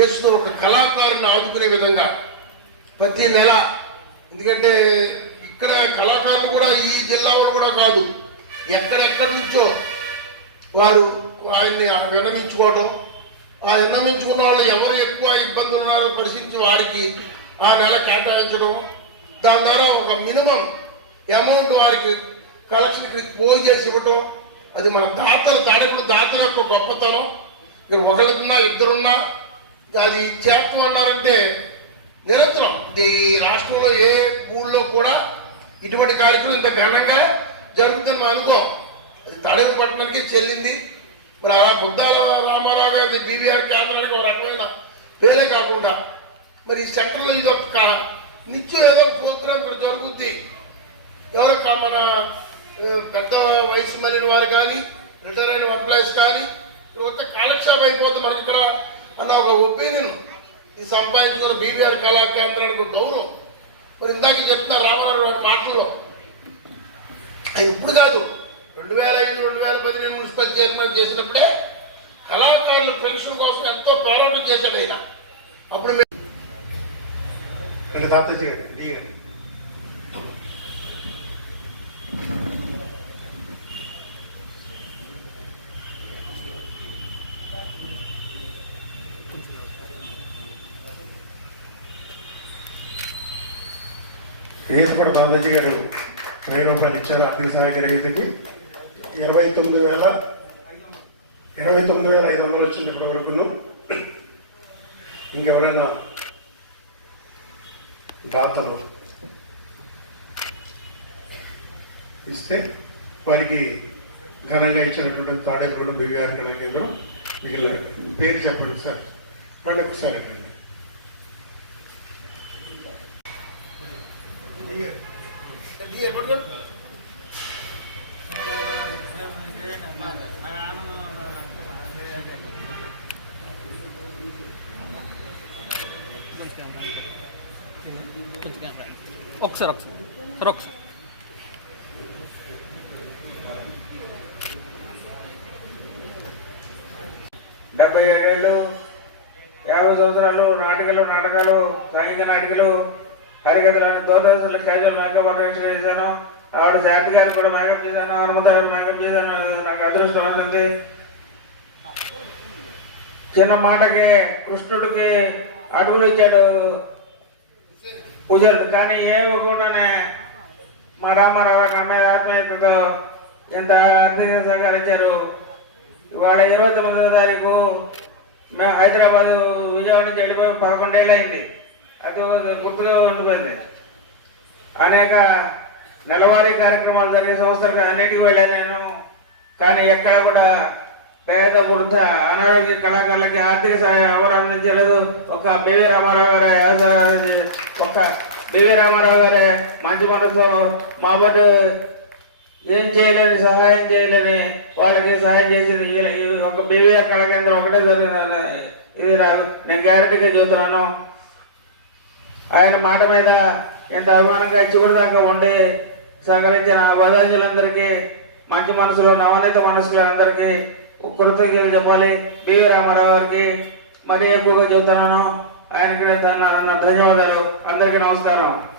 చేస్తూ ఒక కళాకారుని ఆదుకునే విధంగా ప్రతి నెల ఎందుకంటే ఇక్కడ కళాకారులు కూడా ఈ జిల్లా వాళ్ళు కూడా కాదు ఎక్కడెక్కడి నుంచో వారు ఆయన్ని విన్నవించుకోవడం ఆ విన్నవించుకున్న వాళ్ళు ఎవరు ఎక్కువ ఇబ్బందులు ఉన్నారో పరిశీలించి వారికి ఆ నెల కేటాయించడం. దాని ద్వారా ఒక మినిమం అమౌంట్ వారికి కలెక్షన్కి పోజ్ చేసి ఇవ్వటం. అది మన దాతలు తాడేపుడు దాతల యొక్క గొప్పతనం. ఇక్కడ ఒకళ్ళున్నా ఇద్దరున్నా అది చేస్తాం అన్నారంటే నిరంతరం. ఈ రాష్ట్రంలో ఏ ఊళ్ళో కూడా ఇటువంటి కార్యక్రమం ఇంత ఘనంగా జరుగుతుందని మనం అనుకోం. అది తాడేపు పట్టణానికే చెల్లింది. మరి అలా బుద్ధాల రామారావు గారి బీవీఆర్ కేంద్రానికి ఒక రకమైన పేరే కాకుండా మరి ఈ సెంటర్లో ఇది ఒక నిత్యం ఏదో ఒక ప్రోగ్రాం ఇక్కడ జరుగుద్ది ఎవరో కా- మన ఆ, పెద్ద వయసు మళ్ళిన వారు కానీ రిటైర్ అయిన ఎంప్లాయీస్ కానీ ఇక్కడ కొత్త కాలక్షేపం అయిపోతుంది మనకి ఇక్కడ అన్న ఒక ఒపీనియన్. ఈ సంపాదించుకున్న బీబీఆర్ కళాకేంద్రానికి ఒక గౌరవం. మరి ఇందాక చెప్తున్నారు రామారావు గారి మాటల్లో ఆయన ఇప్పుడు కాదు రెండు వేల ఐదు రెండు వేల పదిహేను మున్సిపల్ చైర్మన్ చేసినప్పుడే కళాకారుల పెన్షన్ కోసం ఎంతో పోరాటం చేశాడు ఆయన. అప్పుడు మేము రెండు తాతాజీ గారు. దిగండి కూడా దాదాజీ గారు వెయ్యి రూపాయలు ఇచ్చారు ఆర్థిక సహాయక గ్రహీతకి. ఇరవై తొమ్మిది వేల ఇరవై తొమ్మిది వేల ఐదు వందలు వచ్చింది ఇప్పటివరకును. ఇంకెవరైనా దాతలు ఇస్తే వారికి ఘనంగా ఇచ్చినటువంటి తాడేపూడి బివిఆర్ కళా కేంద్రం మిగిలిన పేరు చెప్పండి సార్. రండి ఒకసారి రండి ఒకసారి ఒకసారి సార్ ఒకసారి డెబ్బై ఏడేళ్ళు యాభై సంవత్సరాలు నాటికలు నాటకాలు సాంఘిక నాటికలు హరికథలను దోదాసులు క్యాజువల్ మేకప్ అటెన్షన్ చేశాను. ఆవిడ శాంతి గారికి కూడా మేకప్ చేశాను. హనుమత గారు మేకప్ చేశాను. నాకు అదృష్టం ఉంటుంది చిన్న మాటకి కృష్ణుడికి అడుగులు ఇచ్చాడు పూజారుడు. కానీ ఏమకుండానే మా రామారావు గారు నా మీద ఆత్మీయతతో ఎంత ఆర్థిక ఇచ్చారు. ఇవాళ ఇరవై తొమ్మిదవ తారీఖు మేము హైదరాబాద్ విజయవాడ నుంచి వెళ్ళిపోయి పదకొండేళ్ళు అయింది. అది గుర్తుగా ఉండిపోయింది. అనేక నెలవారీ కార్యక్రమాలు జరిగే సంవత్సరాలు అన్నిటికీ వెళ్ళాను నేను. కానీ ఎక్కడ కూడా పేద వృద్ధ అనారోగ్య కళాకారులకి ఆర్థిక సహాయం ఎవరు అందించలేదు. ఒక బివి రామారావు గారు యాస- ఒక్క బివి రామారావు గారే మంచి మనసులో మా బట్టు ఏం చేయలేని సహాయం చేయలేని వాళ్ళకి సహాయం చేసింది. ఒక బీవీఆర్ కళా కేంద్రం ఒకటే జరిగింది ఇది రాదు నేను గ్యారెంటీగా చెబుతున్నాను. ఆయన మాట మీద ఇంత అభిమానంగా చివరిదాకా ఉండి సహకరించిన వదాజులందరికీ మంచి మనసులో నవనీత మనసులందరికీ కృతజ్ఞతలు చెప్పాలి. బివి రామారావు గారికి మరీ ఎక్కువగా చెబుతున్నాను. ఆయనకి నా ధన్యవాదాలు. అందరికీ నమస్కారం.